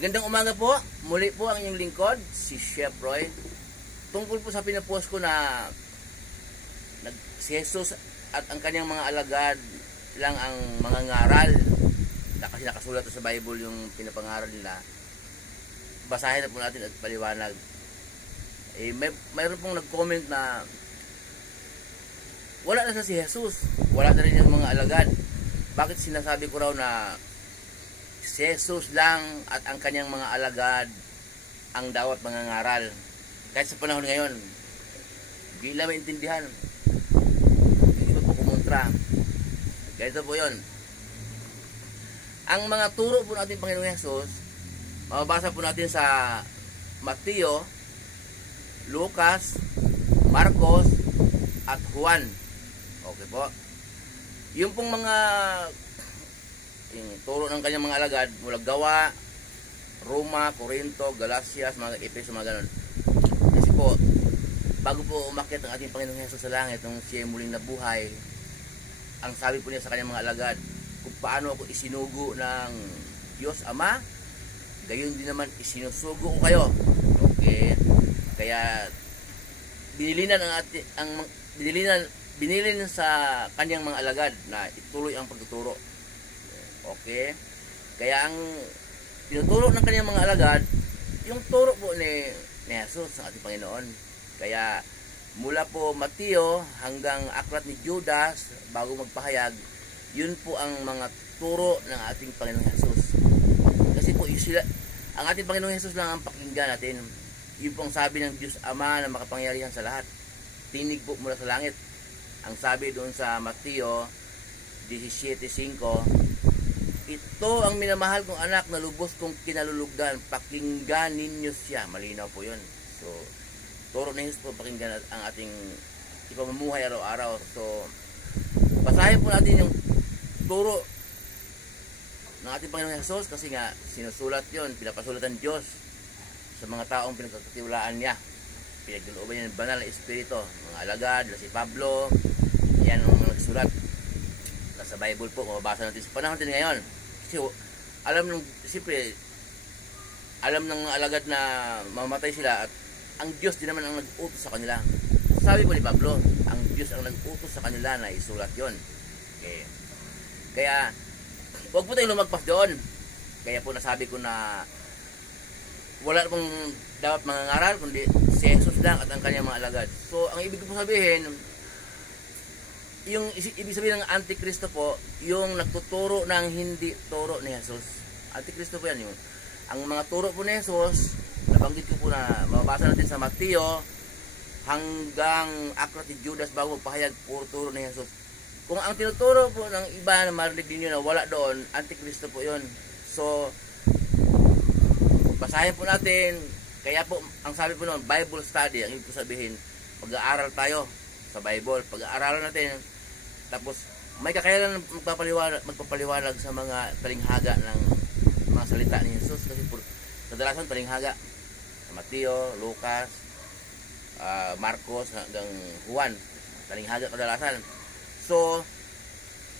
Magandang umaga po. Muli po ang inyong lingkod, si Chef Roy. Tungkol po sa pinapost ko na si Jesus at ang kanyang mga alagad lang ang mga ngaral. Kasi nakasulat sa Bible yung pinapangaral nila. Basahin na po natin at paliwanag. Mayroon pong nag-comment na wala na si Jesus. Wala na rin yung mga alagad. Bakit sinasabi ko raw na si Jesus lang at ang kanyang mga alagad ang dapat mangangaral? Kahit sa panahon ngayon, hindi lang maintindihan. Hindi ko po kumontra. Ganito po yun. Ang mga turo po natin Panginoong Jesus, mababasa po natin sa Mateo, Lucas, Marcos, at Juan. Okay po. Yung pong mga yung turo ng kanyang mga alagad mula Gawa, Roma, Corinto, Galatias, mga Efeso, mga ganun. Kasi po, bago po umakyat ang ating Panginoong Hesus sa langit nung siya muling nabuhay, ang sabi po niya sa kanyang mga alagad, kung paano ako isinugo ng Diyos Ama, gayon din naman isinusugo ko kayo. Okay? Kaya binilin sa kanyang mga alagad na ituloy ang pagtuturo. Okay? Kaya ang tinuturo ng kanyang mga alagad, yung turo po ni Jesus ng ating Panginoon. Kaya mula po Mateo hanggang aklat ni Judas bago magpahayag, yun po ang mga turo ng ating Panginoong Jesus. Kasi po ang ating Panginoong Jesus lang ang pakinggan natin. Yun po ang sabi ng Diyos Ama na makapangyarihan sa lahat. Tinig po mula sa langit. Ang sabi doon sa Mateo 17:5, ito ang minamahal kong anak na lubos kong kinalulugdan. Pakinggan ninyo siya. Malinaw po yun. So, turo ni Jesus po pakinggan ang ating ipamumuhay araw-araw. So, basahin po natin yung turo ng ating Panginoong Jesus kasi nga sinusulat yun, pinapasulat ng Diyos sa mga taong pinagkakatiwalaan niya. Pinagdalooban niya ng banal na espiritu. Mga alagad, si Pablo, yan ang mga nagsulat. Sa Bible po, mababasa natin sa panahon natin ngayon. Kasi alam ng alagad na mamatay sila at ang Diyos din naman ang nag-utos sa kanila. Sabi po ni Pablo, ang Diyos ang nag-utos sa kanila na isulat yon. Okay. Kaya, huwag po tayong lumagpas doon. Kaya po nasabi ko na wala pong dapat mangangaral kundi si Jesus lang at ang kanyang mga alagad. So, ang ibig ko po sabihin, yung ibig sabihin ng Antikristo po, yung nagtuturo ng hindi turo ni Jesus. Antikristo po yan. Ang mga turo po ni Jesus, nabanggit ko po na mababasa natin sa Mateo hanggang aklat ni Judas bago magpahayag, puro turo ni Jesus. Kung ang tinuturo po ng iba na marinig ninyo na wala doon, Antikristo po yun. So, basahin po natin. Kaya po, ang sabi po noon, Bible study, ang ibig ko sabihin, pag-aaral tayo sa Bible, pag-aaralan natin, tapos may kakayanan magpapaliwanag sa mga talinghaga ng mga salita ni Jesus. Kasi kadalasan talinghaga sa Mateo, Lucas, Marcos hanggang Juan, talinghaga kadalasan. So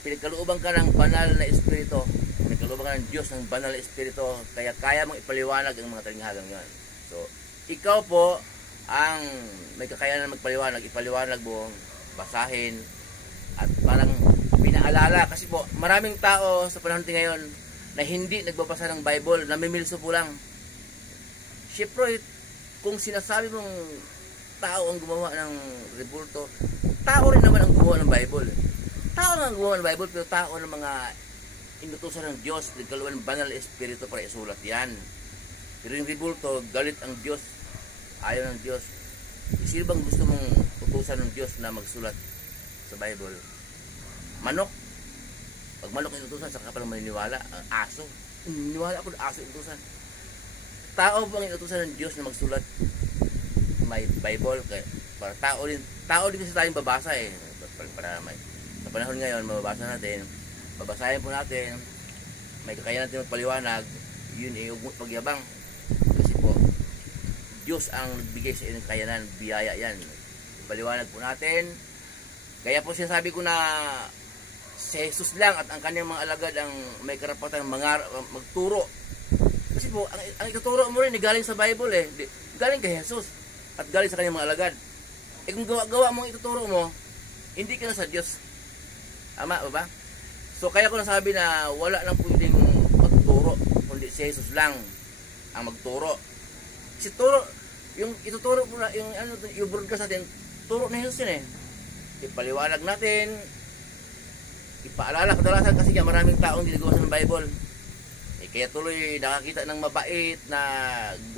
pinagkalooban ka ng banal na espiritu, pinagkalooban ka ng Diyos ng banal na espiritu, kaya kaya mong ipaliwanag ang mga talinghagang yan. So ikaw po ang may kakayanan magpaliwanag, ipaliwanag mo, basahin, at parang pinaalala. Kasi po, maraming tao sa panahon natin ngayon na hindi nagbabasa ng Bible, namimilso po lang. Siyempre, kung sinasabi mong tao ang gumawa ng rebulto, tao rin naman ang gumawa ng Bible. Tao lang ang gumawa ng Bible, pero tao ng mga inutusan ng Diyos, nagkaluan ng banal espiritu para isulat yan. Pero yung rebulto, galit ang Diyos, ayaw ng Diyos. Sino bang gusto mong utusan ng Diyos na magsulat sa Bible? Manok. Pag manok yung utusan, saka pa lang maniniwala. Ang aso. Naniniwala ako ng aso yung utusan. Tao bang inutusan ng Diyos na magsulat may Bible? Kaya, para tao din kasi tayong babasa eh. Para sa panahon ngayon, mababasa natin, babasahin po natin, may kakayanan natin magpaliwanag, yun eh, huwag pagyabang. Kasi po, Diyos ang nagbigay sa inyong kayanan, biyaya yan. Paliwanag po natin. Kaya po sinasabi ko na si Jesus lang at ang kanyang mga alagad ang may karapatang magturo. Kasi Kasi po, ang ituturo mo rin, galing sa Bible eh. Galing kay Jesus. At galing sa kanyang mga alagad. Eh kung gawa mo ituturo mo, hindi ka na sa Diyos. Tama ba? So kaya ko nasabi na wala nang pwedeng magturo, kundi si Jesus lang ang magturo. Kasi turo, yung ituturo mo na, yung broadcast natin, turo na Jesus yun eh. Ipaliwanag natin, ipaalala kadalasan kasi nga maraming taong ginagawa ng Bible. Kaya tuloy nakakita ng mabait na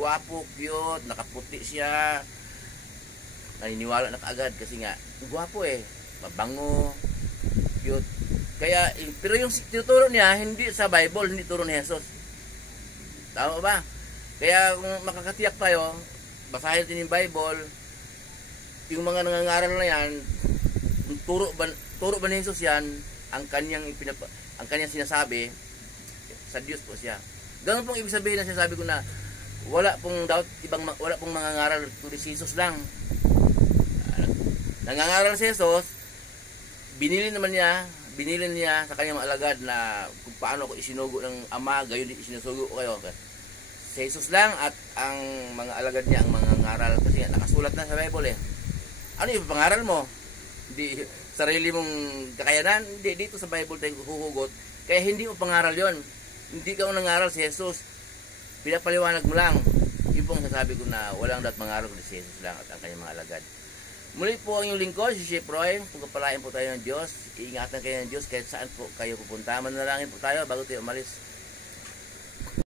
gwapo, cute, nakaputi siya. Naniniwala na kaagad kasi nga gwapo eh, mabango, cute. Kaya pero yung tinuturo niya hindi sa Bible, hindi turo ni Jesus. Tama ba? Kaya kung makakatiyak tayo, basahin din yung Bible, yung mga nangangaral na yan, turo ba ni Jesus yan, ang kanyang sinasabi, sa Diyos po siya. Ganun pong ibig sabihin na sinasabi ko na wala pong mangangaral kundi si Jesus lang. Nangangaral si Jesus, binili niya sa kanyang mga alagad na kung paano ko isinugo ng Ama, gayon din isinusugo ko kayo. Si Jesus lang at ang mga alagad niya ang mangangaral kasi nakasulat na sa Bible eh. Ano yung pangaral mo? Hindi sarili mong kakayanan, hindi dito sa Bible tayo huhugot. Kaya hindi mo pangaral 'yon. Hindi ka nangaral si Jesus. Pinapaliwanag mo lang. Yun pong sasabi ko na walang dapat mangaral kundi si Jesus lang at ang kanyang mga alagad. Muli po ang inyong lingkod, si Chef Roy. Pagpapalain po tayo ng Diyos. Iingatan kayo ng Diyos kahit saan po kayo pupunta. Manalangin po tayo bago tayo umalis.